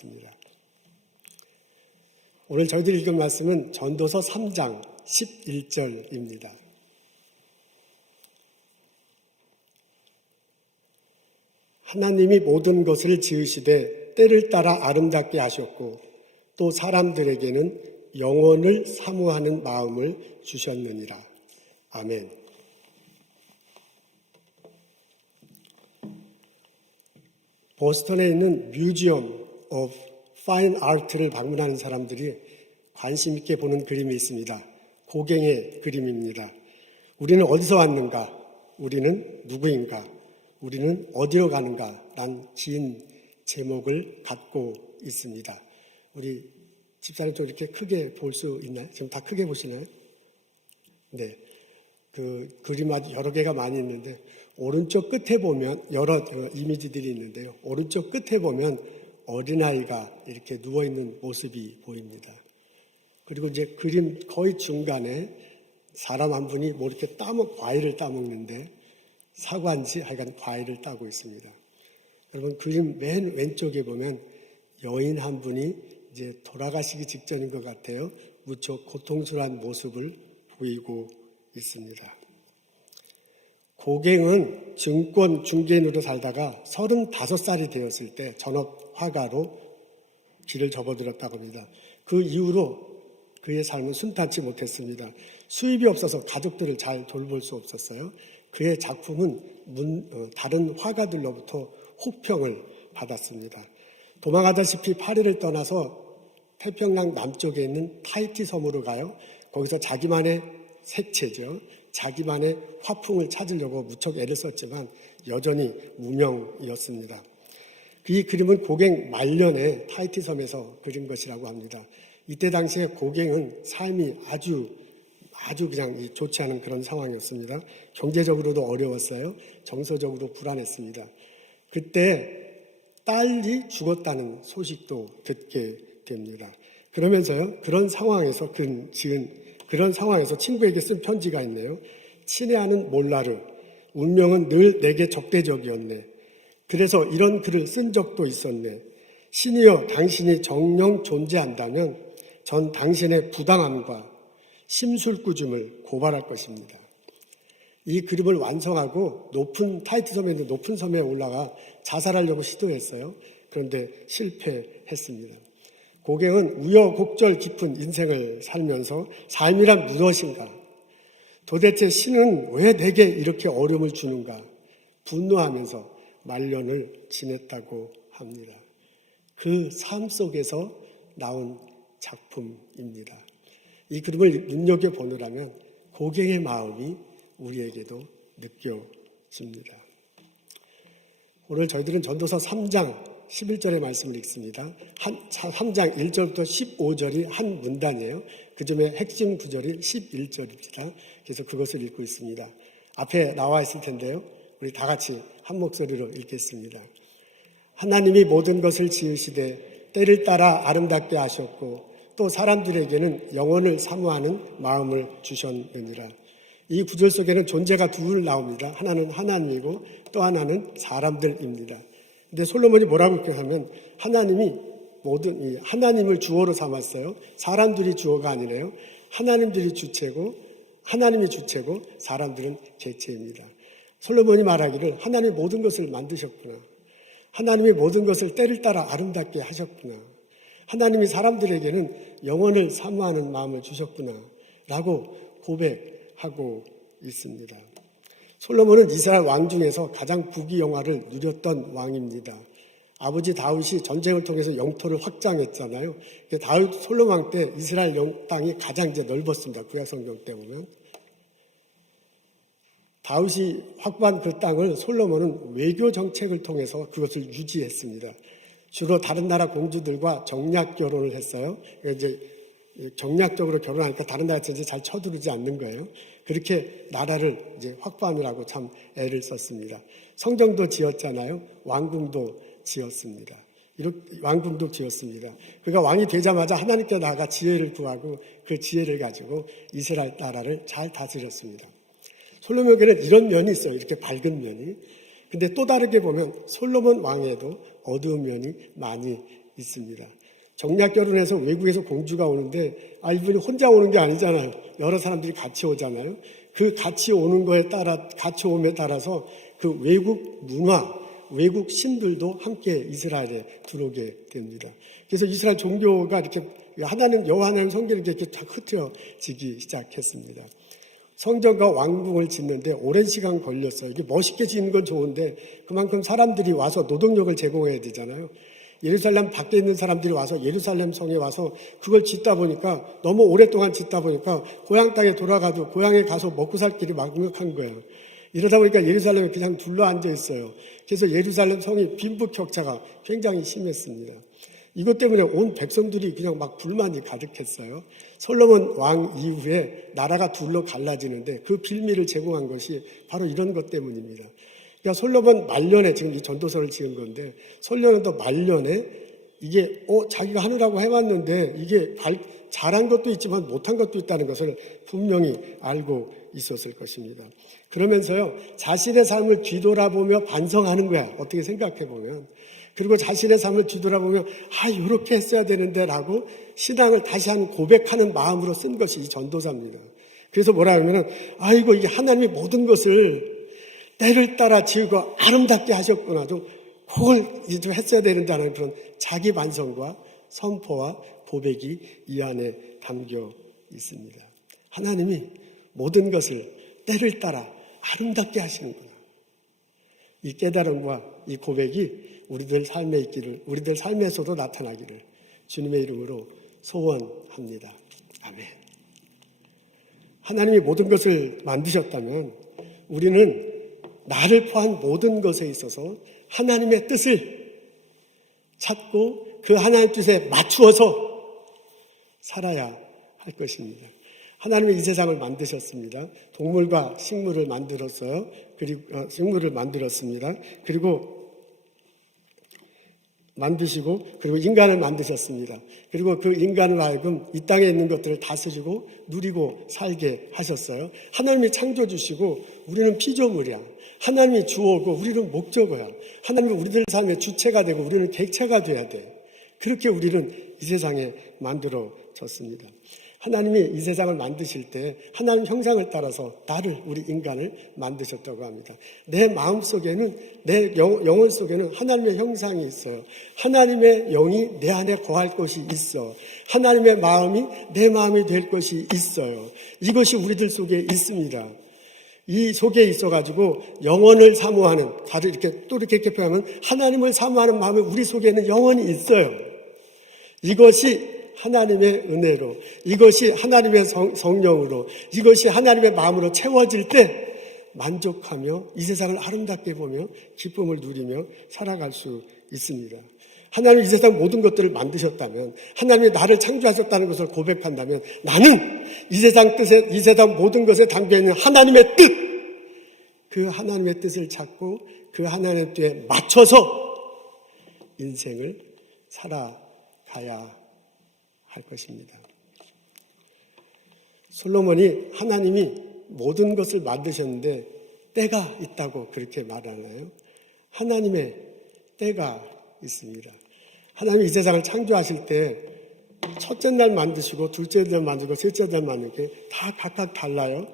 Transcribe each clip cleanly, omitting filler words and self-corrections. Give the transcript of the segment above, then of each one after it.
있습니다. 오늘 저희들이 읽은 말씀은 전도서 3장 11절입니다. 하나님이 모든 것을 지으시되 때를 따라 아름답게 하셨고 또 사람들에게는 영원을 사모하는 마음을 주셨느니라. 아멘. 보스턴에 있는 뮤지엄 오브 파인 아트를 방문하는 사람들이 관심 있게 보는 그림이 있습니다. 고갱의 그림입니다. 우리는 어디서 왔는가? 우리는 누구인가? 우리는 어디로 가는가? 란 긴 제목을 갖고 있습니다. 우리 집사님 좀 이렇게 크게 볼 수 있나요? 지금 다 크게 보시나요? 네. 그 그림 아주 여러 개가 많이 있는데 오른쪽 끝에 보면 여러 이미지들이 있는데요. 오른쪽 끝에 보면 어린아이가 이렇게 누워있는 모습이 보입니다. 그리고 이제 그림 거의 중간에 사람 한 분이 뭐 이렇게 과일을 따먹는데 사과인지 하여간 과일을 따고 있습니다. 여러분 그림 맨 왼쪽에 보면 여인 한 분이 이제 돌아가시기 직전인 것 같아요. 무척 고통스러운 모습을 보이고 있습니다. 고갱은 증권 중개인으로 살다가 35살이 되었을 때 전업 화가로 길을 접어들었다고 합니다. 그 이후로 그의 삶은 순탄치 못했습니다. 수입이 없어서 가족들을 잘 돌볼 수 없었어요. 그의 작품은 다른 화가들로부터 혹평을 받았습니다. 도망하다시피 파리를 떠나서 태평양 남쪽에 있는 타히티 섬으로 가요. 거기서 자기만의 색채죠. 자기만의 화풍을 찾으려고 무척 애를 썼지만 여전히 무명이었습니다. 이 그림은 고갱 말년에 타히티 섬에서 그린 것이라고 합니다. 이때 당시에 고갱은 삶이 아주 그냥 좋지 않은 그런 상황이었습니다. 경제적으로도 어려웠어요. 정서적으로 불안했습니다. 그때 딸이 죽었다는 소식도 듣게 됩니다. 그러면서요, 그런 상황에서 친구에게 쓴 편지가 있네요. 친애하는 몰라르, 운명은 늘 내게 적대적이었네. 그래서 이런 글을 쓴 적도 있었네. 신이여 당신이 정녕 존재한다면 전 당신의 부당함과 심술꾸중을 고발할 것입니다. 이 그림을 완성하고 타히티 섬에 있는 높은 섬에 올라가 자살하려고 시도했어요. 그런데 실패했습니다. 고갱은 우여곡절 깊은 인생을 살면서 삶이란 무엇인가? 도대체 신은 왜 내게 이렇게 어려움을 주는가? 분노하면서 말년을 지냈다고 합니다. 그 삶 속에서 나온 작품입니다. 이 그림을 눈여겨보느라면 고갱의 마음이 우리에게도 느껴집니다. 오늘 저희들은 전도서 3장 11절의 말씀을 읽습니다. 3장 1절부터 15절이 한 문단이에요. 그 중에 핵심 구절이 11절입니다. 그래서 그것을 읽고 있습니다. 앞에 나와 있을 텐데요. 우리 다 같이 한 목소리로 읽겠습니다. 하나님이 모든 것을 지으시되 때를 따라 아름답게 하셨고 또 사람들에게는 영원을 사모하는 마음을 주셨느니라. 이 구절 속에는 존재가 둘 나옵니다. 하나는 하나님이고 또 하나는 사람들입니다. 근데 솔로몬이 뭐라고 하면 하나님을 주어로 삼았어요. 사람들이 주어가 아니네요. 하나님이 주체고 사람들은 객체입니다. 솔로몬이 말하기를 하나님이 모든 것을 만드셨구나. 하나님이 모든 것을 때를 따라 아름답게 하셨구나. 하나님이 사람들에게는 영원을 사모하는 마음을 주셨구나 라고 고백하고 있습니다. 솔로몬은 이스라엘 왕 중에서 가장 부귀영화를 누렸던 왕입니다. 아버지 다윗이 전쟁을 통해서 영토를 확장했잖아요. 솔로몬 왕 때 이스라엘 땅이 가장 이제 넓었습니다. 구약성경 때 보면. 다윗이 확보한 그 땅을 솔로몬은 외교 정책을 통해서 그것을 유지했습니다. 주로 다른 나라 공주들과 정략 결혼을 했어요. 이제 정략적으로 결혼하니까 다른 나라에서 이제 잘 쳐들어오지 않는 거예요. 그렇게 나라를 이제 확보하느라고 참 애를 썼습니다. 성정도 지었잖아요. 왕궁도 지었습니다. 그가 왕이 되자마자 하나님께 나아가 지혜를 구하고 그 지혜를 가지고 이스라엘 나라를 잘 다스렸습니다. 솔로몬에게는 이런 면이 있어요. 이렇게 밝은 면이. 근데 또 다르게 보면 솔로몬 왕에도 어두운 면이 많이 있습니다. 정략 결혼해서 외국에서 공주가 오는데 이분이 혼자 오는 게 아니잖아요. 여러 사람들이 같이 오잖아요. 그 같이 오는 거에 따라, 같이 옴에 따라서 그 외국 문화, 외국 신들도 함께 이스라엘에 들어오게 됩니다. 그래서 이스라엘 종교가 이렇게 하나님, 여호와 하나님 성경이 이렇게 쫙 흩어지기 시작했습니다. 성전과 왕궁을 짓는데 오랜 시간 걸렸어요. 이게 멋있게 짓는 건 좋은데 그만큼 사람들이 와서 노동력을 제공해야 되잖아요. 예루살렘 밖에 있는 사람들이 와서 예루살렘 성에 와서 그걸 짓다 보니까 너무 오랫동안 짓다 보니까 고향 땅에 돌아가도 고향에 가서 먹고 살 길이 막막한 거예요. 이러다 보니까 예루살렘에 그냥 둘러앉아 있어요. 그래서 예루살렘 성이 빈부격차가 굉장히 심했습니다. 이것 때문에 온 백성들이 그냥 막 불만이 가득했어요. 솔로몬 왕 이후에 나라가 둘로 갈라지는데 그 빌미를 제공한 것이 바로 이런 것 때문입니다. 그러니까 솔로몬 말년에 지금 이 전도서를 지은 건데 솔로몬도 말년에 이게 자기가 하느라고 해왔는데 이게 잘한 것도 있지만 못한 것도 있다는 것을 분명히 알고 있었을 것입니다. 그러면서요 자신의 삶을 뒤돌아보며 반성하는 거야. 어떻게 생각해 보면. 그리고 자신의 삶을 뒤돌아보며 이렇게 했어야 되는데 라고 신앙을 다시 한 고백하는 마음으로 쓴 것이 이 전도서입니다. 그래서 뭐라 하면은 이게 하나님이 모든 것을 때를 따라 지으고 아름답게 하셨구나. 그걸 좀 했어야 되는데 하는 그런 자기 반성과 선포와 고백이 이 안에 담겨 있습니다. 하나님이 모든 것을 때를 따라 아름답게 하시는구나. 이 깨달음과 이 고백이 우리들 삶에 있기를, 우리들 삶에서도 나타나기를 주님의 이름으로 소원합니다. 아멘. 하나님이 모든 것을 만드셨다면 우리는 나를 포함한 모든 것에 있어서 하나님의 뜻을 찾고 그 하나님의 뜻에 맞추어서 살아야 할 것입니다. 하나님이 이 세상을 만드셨습니다. 동물과 식물을 만들었어요. 그리고 식물을 만들었습니다. 그리고 인간을 만드셨습니다. 그리고 그 인간을 하여금 이 땅에 있는 것들을 다스리고 누리고 살게 하셨어요. 하나님이 창조주시고 우리는 피조물이야. 하나님이 주어고 우리는 목적어야. 하나님이 우리들 삶의 주체가 되고 우리는 객체가 돼야 돼. 그렇게 우리는 이 세상에 만들어졌습니다. 하나님이 이 세상을 만드실 때 하나님 형상을 따라서 우리 인간을 만드셨다고 합니다. 내 마음 속에는, 내 영혼 속에는 하나님의 형상이 있어요. 하나님의 영이 내 안에 거할 것이 있어. 하나님의 마음이 내 마음이 될 것이 있어요. 이것이 우리들 속에 있습니다. 이 속에 있어가지고 영혼을 사모하는, 이렇게 표현하면 하나님을 사모하는 마음이 우리 속에는 영혼이 있어요. 이것이 하나님의 은혜로, 이것이 하나님의 성령으로, 이것이 하나님의 마음으로 채워질 때 만족하며 이 세상을 아름답게 보며 기쁨을 누리며 살아갈 수 있습니다. 하나님이 이 세상 모든 것들을 만드셨다면, 하나님이 나를 창조하셨다는 것을 고백한다면 나는 이 세상 모든 것에 담겨있는 하나님의 뜻, 그 하나님의 뜻을 찾고 그 하나님의 뜻에 맞춰서 인생을 살아가야 할 것입니다. 솔로몬이 하나님이 모든 것을 만드셨는데 때가 있다고 그렇게 말하나요? 하나님의 때가 있습니다. 하나님이 이 세상을 창조하실 때 첫째 날 만드시고 둘째 날 만들고 셋째 날 만드는 게 다 각각 달라요.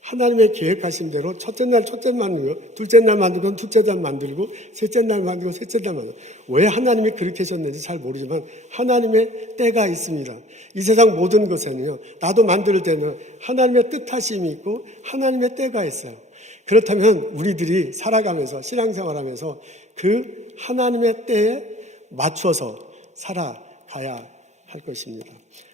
하나님의 계획하신 대로 첫째 날 만들고 둘째 날 만들고 둘째 날 만들고 셋째 날 만들고 셋째 날 만들고 왜 하나님이 그렇게 하셨는지 잘 모르지만 하나님의 때가 있습니다. 이 세상 모든 것에는요. 나도 만들 때는 하나님의 뜻하심이 있고 하나님의 때가 있어요. 그렇다면 우리들이 살아가면서 신앙생활하면서 그 하나님의 때에 맞춰서 살아가야 할 것입니다.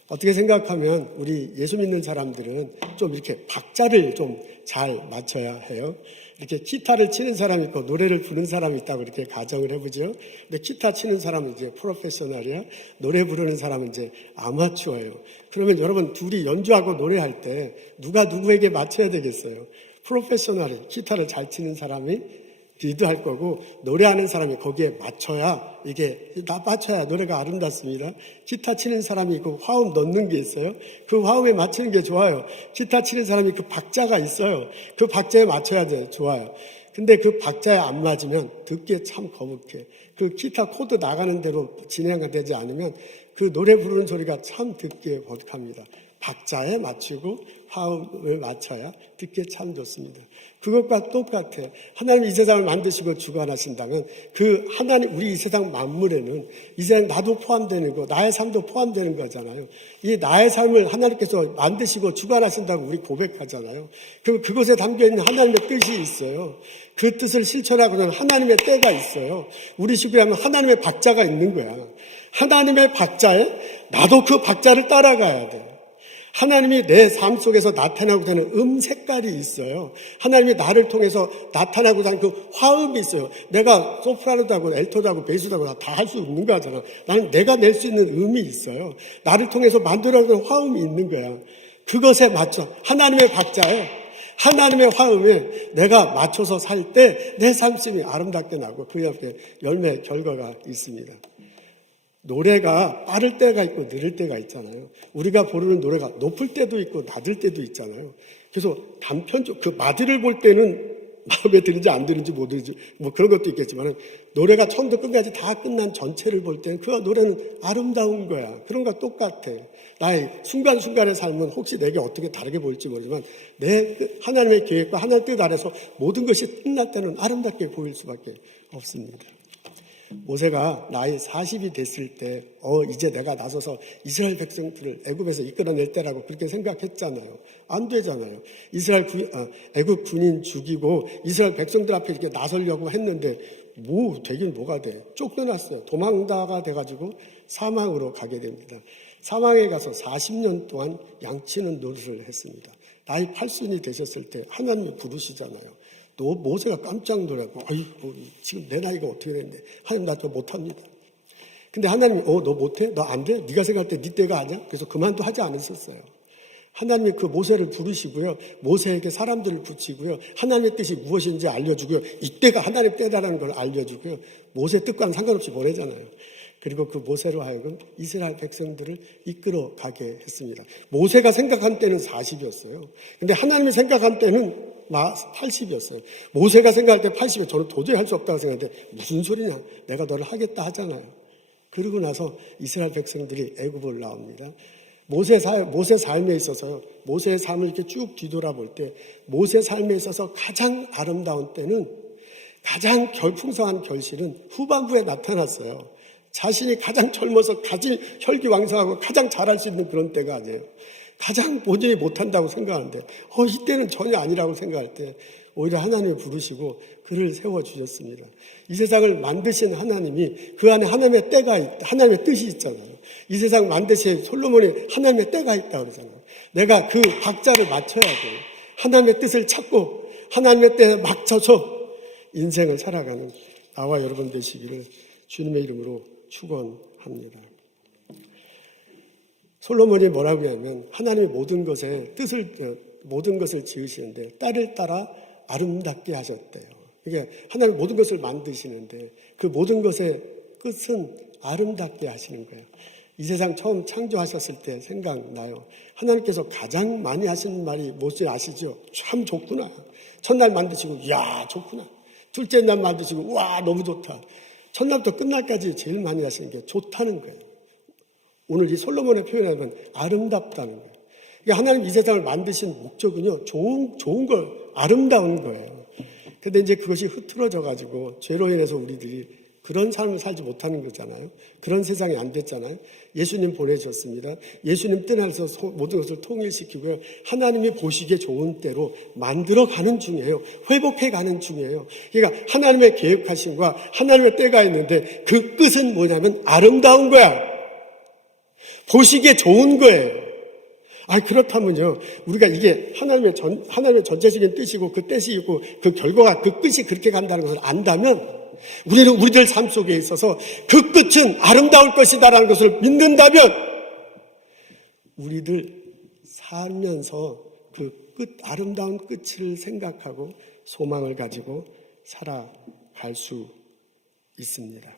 어떻게 생각하면 우리 예수 믿는 사람들은 좀 이렇게 박자를 좀 잘 맞춰야 해요. 이렇게 기타를 치는 사람이 있고 노래를 부르는 사람이 있다고 이렇게 가정을 해보죠. 근데 기타 치는 사람은 이제 프로페셔널이야. 노래 부르는 사람은 이제 아마추어예요. 그러면 여러분 둘이 연주하고 노래할 때 누가 누구에게 맞춰야 되겠어요? 프로페셔널이 기타를 잘 치는 사람이 리드할 거고 노래하는 사람이 거기에 맞춰야 맞춰야 노래가 아름답습니다. 기타 치는 사람이 있고 화음 넣는 게 있어요. 그 화음에 맞추는 게 좋아요. 기타 치는 사람이 그 박자가 있어요. 그 박자에 맞춰야 돼요. 좋아요. 근데 그 박자에 안 맞으면 듣기에 참 거북해. 그 기타 코드 나가는 대로 진행이 되지 않으면 그 노래 부르는 소리가 참 듣기에 거북합니다. 박자에 맞추고 화음을 맞춰야 듣기에 참 좋습니다. 그것과 똑같아. 하나님이 이 세상을 만드시고 주관하신다면 그 하나님, 우리 이 세상 만물에는 이 세상 나도 포함되는 거, 나의 삶도 포함되는 거잖아요. 이 나의 삶을 하나님께서 만드시고 주관하신다고 우리 고백하잖아요. 그럼 그것에 담겨있는 하나님의 뜻이 있어요. 그 뜻을 실천하고는 하나님의 때가 있어요. 우리 식으로 하면 하나님의 박자가 있는 거야. 하나님의 박자에 나도 그 박자를 따라가야 돼. 하나님이 내 삶 속에서 나타나고자 하는 색깔이 있어요. 하나님이 나를 통해서 나타나고자 하는 그 화음이 있어요. 내가 소프라노도 하고 엘토도 하고 베이스도 하고 다 할 수 있는 거잖아. 나는 내가 낼 수 있는 음이 있어요. 나를 통해서 만들어가는 화음이 있는 거야. 그것에 맞춰 하나님의 박자에, 하나님의 화음에 내가 맞춰서 살 때 내 삶이 아름답게 나고 그 옆에 열매 결과가 있습니다. 노래가 빠를 때가 있고 느릴 때가 있잖아요. 우리가 부르는 노래가 높을 때도 있고 낮을 때도 있잖아요. 그래서 단편적, 그 마디를 볼 때는 마음에 드는지 안 드는지 못 드는지 뭐 그런 것도 있겠지만 노래가 처음부터 끝까지 다 끝난 전체를 볼 때는 그 노래는 아름다운 거야. 그런 거 똑같아. 나의 순간순간의 삶은 혹시 내게 어떻게 다르게 보일지 모르지만 내 하나님의 계획과 하나님의 뜻 아래서 모든 것이 끝날 때는 아름답게 보일 수밖에 없습니다. 모세가 나이 40이 됐을 때 이제 내가 나서서 이스라엘 백성들을 애굽에서 이끌어낼 때라고 그렇게 생각했잖아요. 안 되잖아요. 애굽 군인 죽이고 이스라엘 백성들 앞에 이렇게 나서려고 했는데 뭐 되긴 뭐가 돼. 쫓겨났어요. 도망다가 돼가지고 사망으로 가게 됩니다. 사망에 가서 40년 동안 양치는 노릇을 했습니다. 나이 80이 되셨을 때 하나님이 부르시잖아요. 또 모세가 깜짝 놀라고 아이고 지금 내 나이가 어떻게 됐는데 하나님 나 더 못합니다. 근데 하나님이 너 못해? 너 안 돼? 네가 생각할 때 네 때가 아니야? 그래서 그만도 하지 않으셨어요. 하나님이 그 모세를 부르시고요. 모세에게 사람들을 붙이고요. 하나님의 뜻이 무엇인지 알려주고요. 이때가 하나님의 때다라는 걸 알려주고요. 모세 뜻과는 상관없이 보내잖아요. 그리고 그 모세로 하여금 이스라엘 백성들을 이끌어 가게 했습니다. 모세가 생각한 때는 40이었어요. 근데 하나님이 생각한 때는 80이었어요. 모세가 생각할 때 80이에요. 저는 도저히 할 수 없다고 생각했는데 무슨 소리냐. 내가 너를 하겠다 하잖아요. 그러고 나서 이스라엘 백성들이 애굽을 나옵니다. 모세 삶에 있어서요. 모세의 삶을 이렇게 쭉 뒤돌아볼 때 모세 삶에 있어서 가장 아름다운 때는 가장 풍성한 결실은 후반부에 나타났어요. 자신이 가장 젊어서 가장 혈기왕성하고 가장 잘할 수 있는 그런 때가 아니에요. 가장 본인이 못한다고 생각하는데 이때는 전혀 아니라고 생각할 때 오히려 하나님이 부르시고 그를 세워주셨습니다. 이 세상을 만드신 하나님이 그 안에 하나님의 때가 하나님의 뜻이 있잖아요. 이 세상 만드신 솔로몬이 하나님의 때가 있다고 그러잖아요. 내가 그 박자를 맞춰야 돼요. 하나님의 뜻을 찾고 하나님의 때에 맞춰서 인생을 살아가는 나와 여러분 되시기를 주님의 이름으로 축원합니다. 솔로몬이 뭐라고 하냐면 하나님이 모든 것을 지으시는데 때를 따라 아름답게 하셨대요. 이게 하나님 모든 것을 만드시는데 그 모든 것의 끝은 아름답게 하시는 거예요. 이 세상 처음 창조하셨을 때 생각나요. 하나님께서 가장 많이 하시는 말이 뭔지 아시죠? 참 좋구나. 첫날 만드시고 이야 좋구나. 둘째 날 만드시고 와 너무 좋다. 첫날부터 끝날까지 제일 많이 하시는 게 좋다는 거예요. 오늘 이 솔로몬의 표현하면 아름답다는 거예요. 그러니까 하나님 이 세상을 만드신 목적은요, 좋은 걸, 아름다운 거예요. 근데 이제 그것이 흐트러져가지고 죄로 인해서 우리들이 그런 삶을 살지 못하는 거잖아요. 그런 세상이 안 됐잖아요. 예수님 보내주셨습니다. 예수님 뜻 안에서 모든 것을 통일시키고요. 하나님이 보시기에 좋은 때로 만들어가는 중이에요. 회복해가는 중이에요. 그러니까 하나님의 계획하심과 하나님의 때가 있는데 그 끝은 뭐냐면 아름다운 거야. 보시기에 좋은 거예요. 그렇다면요. 우리가 이게 하나님의 전체적인 뜻이고 그 뜻이 있고 그 결과가 그 끝이 그렇게 간다는 것을 안다면 우리는 우리들 삶 속에 있어서 그 끝은 아름다울 것이다라는 것을 믿는다면 우리들 살면서 그 아름다운 끝을 생각하고 소망을 가지고 살아갈 수 있습니다.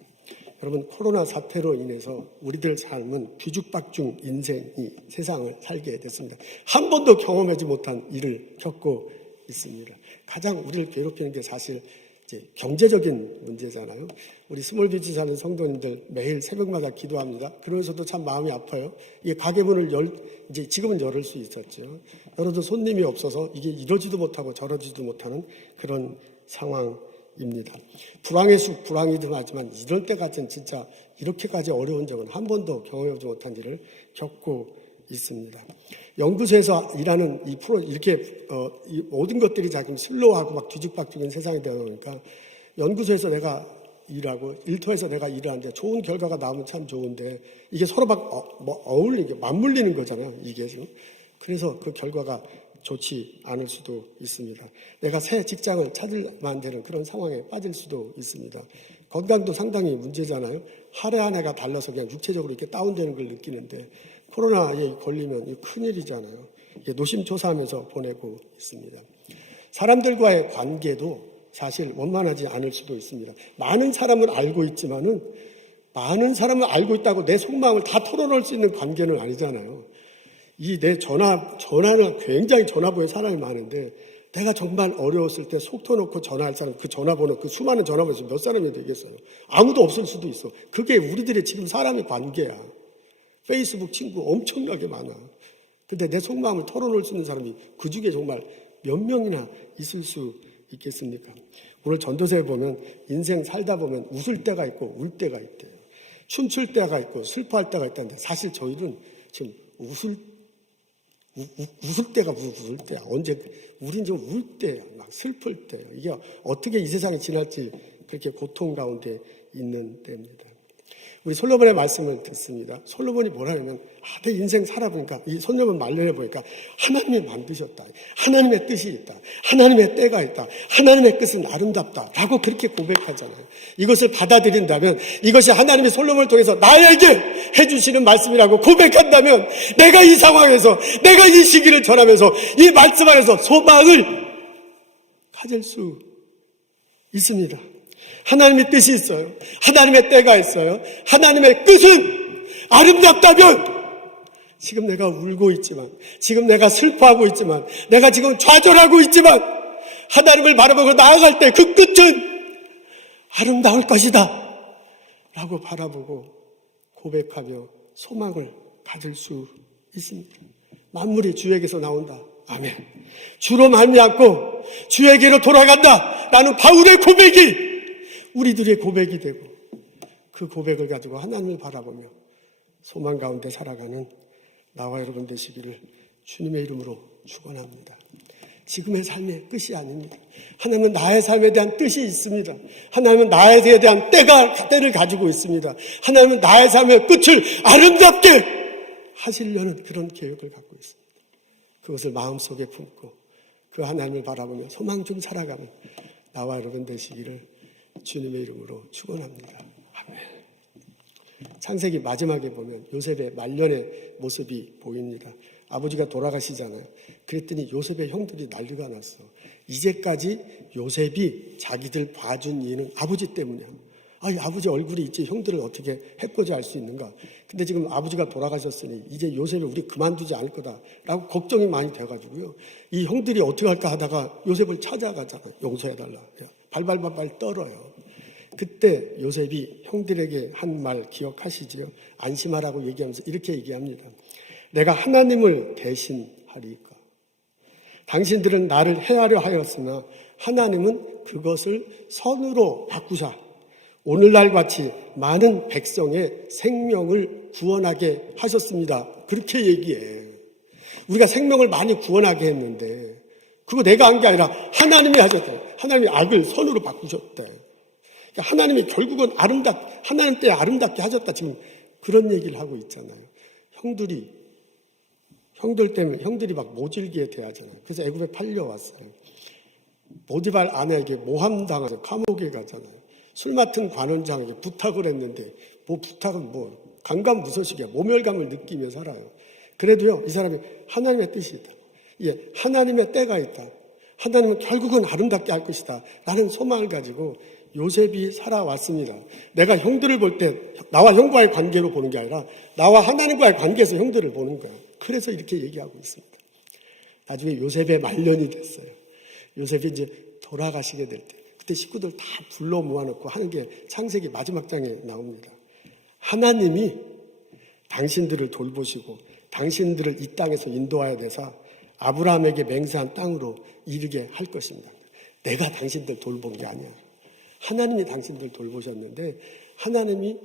여러분, 코로나 사태로 인해서 우리들 삶은 뒤죽박죽 인생이 세상을 살게 됐습니다. 한 번도 경험하지 못한 일을 겪고 있습니다. 가장 우리를 괴롭히는 게 사실 이제 경제적인 문제잖아요. 우리 스몰비치 사는 성도님들 매일 새벽마다 기도합니다. 그러면서도 참 마음이 아파요. 이게 가게문을 이제 지금은 열을 수 있었죠. 열어도 손님이 없어서 이게 이러지도 못하고 저러지도 못하는 그런 상황입니다. 불황의 수 불황이든 하지만 이럴 때까지는 진짜 이렇게까지 어려운 적은 한 번도 경험해보지 못한 일을 겪고 있습니다. 연구소에서 일하는 이 프로 이렇게 이 모든 것들이 자기 슬로우하고 막 뒤죽박죽인 세상이 되다 보니까 연구소에서 내가 일하고 일터에서 내가 일하는데 좋은 결과가 나오면 참 좋은데 이게 서로 막 어울리게 맞물리는 거잖아요. 이게 지금 그래서 그 결과가 좋지 않을 수도 있습니다. 내가 새 직장을 찾을 만되는 그런 상황에 빠질 수도 있습니다. 건강도 상당히 문제잖아요. 하루 하나가 달라서 그냥 육체적으로 이렇게 다운되는 걸 느끼는데 코로나에 걸리면 큰일이잖아요. 노심초사하면서 보내고 있습니다. 사람들과의 관계도 사실 원만하지 않을 수도 있습니다. 많은 사람을 알고 있지만은 많은 사람을 알고 있다고 내 속마음을 다 털어놓을 수 있는 관계는 아니잖아요. 이 내 전화는 굉장히 전화번호에 사람이 많은데 내가 정말 어려웠을 때 속 터놓고 전화할 사람 그 전화번호 그 수많은 전화번호에서 몇 사람이 되겠어요? 아무도 없을 수도 있어. 그게 우리들의 지금 사람의 관계야. 페이스북 친구 엄청나게 많아. 근데 내 속마음을 털어놓을 수 있는 사람이 그 중에 정말 몇 명이나 있을 수 있겠습니까? 오늘 전도서에 보면 인생 살다 보면 웃을 때가 있고 울 때가 있대요. 춤출 때가 있고 슬퍼할 때가 있다는데 사실 저희는 지금 웃을 때가 웃을 때야. 언제 우린 좀 울 때야. 막 슬플 때야. 이게 어떻게 이 세상이 지날지 그렇게 고통 가운데 있는 때입니다. 우리 솔로몬의 말씀을 듣습니다. 솔로몬이 뭐라냐면 내 인생 살아보니까 이 솔로몬 말년에 보니까 하나님이 만드셨다. 하나님의 뜻이 있다. 하나님의 때가 있다. 하나님의 뜻은 아름답다. 라고 그렇게 고백하잖아요. 이것을 받아들인다면 이것이 하나님이 솔로몬을 통해서 나에게 해주시는 말씀이라고 고백한다면 내가 이 상황에서 내가 이 시기를 전하면서 이 말씀 안에서 소망을 가질 수 있습니다. 하나님의 뜻이 있어요. 하나님의 때가 있어요. 하나님의 뜻은 아름답다면 지금 내가 울고 있지만 지금 내가 슬퍼하고 있지만 내가 지금 좌절하고 있지만 하나님을 바라보고 나아갈 때 그 끝은 아름다울 것이다 라고 바라보고 고백하며 소망을 가질 수 있습니다. 만물이 주에게서 나온다. 아멘. 주로 말미암고 주에게로 돌아간다 라는 바울의 고백이 우리들의 고백이 되고 그 고백을 가지고 하나님을 바라보며 소망 가운데 살아가는 나와 여러분 되시기를 주님의 이름으로 축원합니다. 지금의 삶의 끝이 아닙니다. 하나님은 나의 삶에 대한 뜻이 있습니다. 하나님은 나에 대한 때를 가지고 있습니다. 하나님은 나의 삶의 끝을 아름답게 하시려는 그런 계획을 갖고 있습니다. 그것을 마음속에 품고 그 하나님을 바라보며 소망 중 살아가는 나와 여러분 되시기를 주님의 이름으로 축원합니다. 아멘. 창세기 마지막에 보면 요셉의 말년의 모습이 보입니다. 아버지가 돌아가시잖아요. 그랬더니 요셉의 형들이 난리가 났어. 이제까지 요셉이 자기들 봐준 이유는 아버지 때문이야. 아버지 얼굴이 있지 형들을 어떻게 해코지 할 수 있는가. 근데 지금 아버지가 돌아가셨으니 이제 요셉을 우리 그만두지 않을 거다라고 걱정이 많이 돼가지고요. 이 형들이 어떻게 할까 하다가 요셉을 찾아가잖아요. 용서해달라. 발발발발 떨어요. 그때 요셉이 형들에게 한 말 기억하시지요? 안심하라고 얘기하면서 이렇게 얘기합니다. 내가 하나님을 대신하리까. 당신들은 나를 해하려 하였으나 하나님은 그것을 선으로 바꾸사 오늘날 같이 많은 백성의 생명을 구원하게 하셨습니다. 그렇게 얘기해. 우리가 생명을 많이 구원하게 했는데 그거 내가 한 게 아니라 하나님이 하셨대. 하나님이 악을 선으로 바꾸셨대. 그러니까 하나님이 결국은 하나님 때에 아름답게 하셨다. 지금 그런 얘기를 하고 있잖아요. 형들 때문에 형들이 막 모질게 대하잖아요. 그래서 애굽에 팔려왔어요. 보디발 아내에게 모함당해서 감옥에 가잖아요. 술 맡은 관원장에게 부탁을 했는데 부탁은 강간무소식이야. 모멸감을 느끼며 살아요. 그래도요 이 사람이 하나님의 뜻이 있다. 하나님의 때가 있다. 하나님은 결국은 아름답게 할 것이다 라는 소망을 가지고 요셉이 살아왔습니다. 내가 형들을 볼 때 나와 형과의 관계로 보는 게 아니라 나와 하나님과의 관계에서 형들을 보는 거야. 그래서 이렇게 얘기하고 있습니다. 나중에 요셉의 말년이 됐어요. 요셉이 이제 돌아가시게 될 때 그때 식구들 다 불러 모아놓고 하는 게 창세기 마지막 장에 나옵니다. 하나님이 당신들을 돌보시고 당신들을 이 땅에서 인도해야 돼서 아브라함에게 맹세한 땅으로 이르게 할 것입니다. 내가 당신들 돌본 게 아니야. 하나님이 당신들 돌보셨는데 하나님이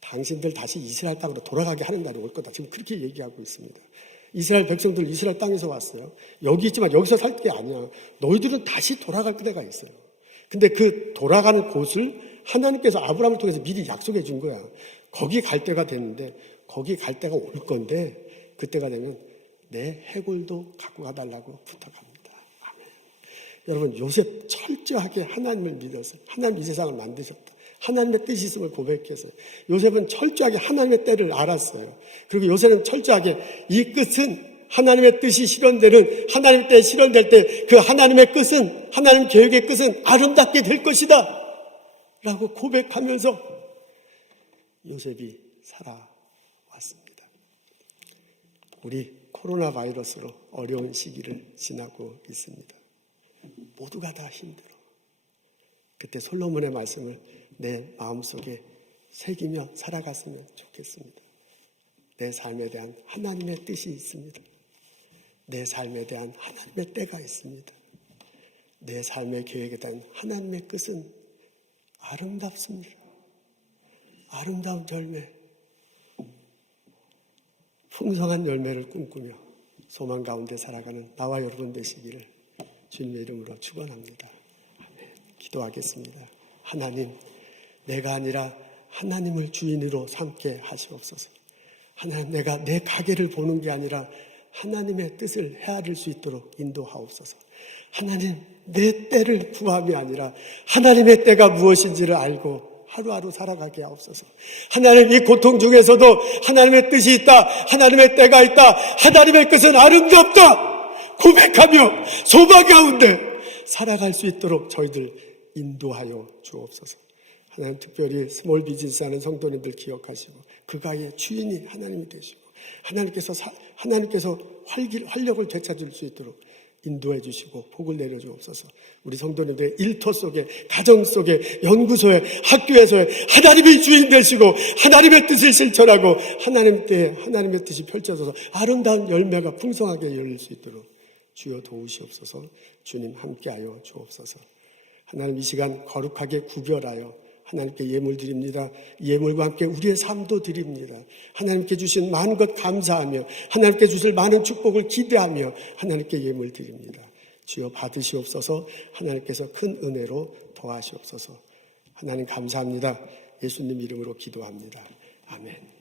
당신들 다시 이스라엘 땅으로 돌아가게 하는 날이 올 거다. 지금 그렇게 얘기하고 있습니다. 이스라엘 백성들 이스라엘 땅에서 왔어요. 여기 있지만 여기서 살 게 아니야. 너희들은 다시 돌아갈 때가 있어요. 근데 그 돌아가는 곳을 하나님께서 아브라함을 통해서 미리 약속해 준 거야. 거기 갈 때가 됐는데 거기 갈 때가 올 건데 그때가 되면 내 해골도 갖고 가달라고 부탁합니다. 아멘. 여러분 요셉 철저하게 하나님을 믿어서 하나님 이 세상을 만드셨다. 하나님의 뜻이 있음을 고백했어요. 요셉은 철저하게 하나님의 때를 알았어요. 그리고 요셉은 철저하게 이 끝은 하나님의 뜻이 실현되는 하나님의 때에 실현될 때 그 하나님의 끝은 하나님 계획의 끝은 아름답게 될 것이다 라고 고백하면서 요셉이 살아왔습니다. 우리 코로나 바이러스로 어려운 시기를 지나고 있습니다. 모두가 다 힘들어. 그때 솔로몬의 말씀을 내 마음속에 새기며 살아갔으면 좋겠습니다. 내 삶에 대한 하나님의 뜻이 있습니다. 내 삶에 대한 하나님의 때가 있습니다. 내 삶의 계획에 대한 하나님의 끝은 아름답습니다. 아름다운 열매, 풍성한 열매를 꿈꾸며 소망 가운데 살아가는 나와 여러분 되시기를 주님의 이름으로 축원합니다. 아멘. 기도하겠습니다. 하나님, 내가 아니라 하나님을 주인으로 삼게 하시옵소서. 하나님, 내가 내 가게를 보는 게 아니라 하나님의 뜻을 헤아릴 수 있도록 인도하옵소서. 하나님, 내 때를 구함이 아니라 하나님의 때가 무엇인지를 알고 하루하루 살아가게 하옵소서. 하나님, 이 고통 중에서도 하나님의 뜻이 있다. 하나님의 때가 있다. 하나님의 뜻은 아름답다. 고백하며 소망 가운데 살아갈 수 있도록 저희들 인도하여 주옵소서. 하나님, 특별히 스몰 비즈니스 하는 성도님들 기억하시고 그가의 주인이 하나님이 되시고 하나님께서 활력을 되찾을 수 있도록 인도해 주시고 복을 내려 주옵소서. 우리 성도님들의 일터 속에, 가정 속에, 연구소에, 학교에서의 하나님의 주인 되시고 하나님의 뜻을 실천하고 하나님의 뜻이 펼쳐져서 아름다운 열매가 풍성하게 열릴 수 있도록 주여 도우시옵소서. 주님 함께하여 주옵소서. 하나님, 이 시간 거룩하게 구별하여 하나님께 예물 드립니다. 예물과 함께 우리의 삶도 드립니다. 하나님께 주신 많은 것 감사하며 하나님께 주실 많은 축복을 기대하며 하나님께 예물 드립니다. 주여 받으시옵소서. 하나님께서 큰 은혜로 더하시옵소서. 하나님 감사합니다. 예수님 이름으로 기도합니다. 아멘.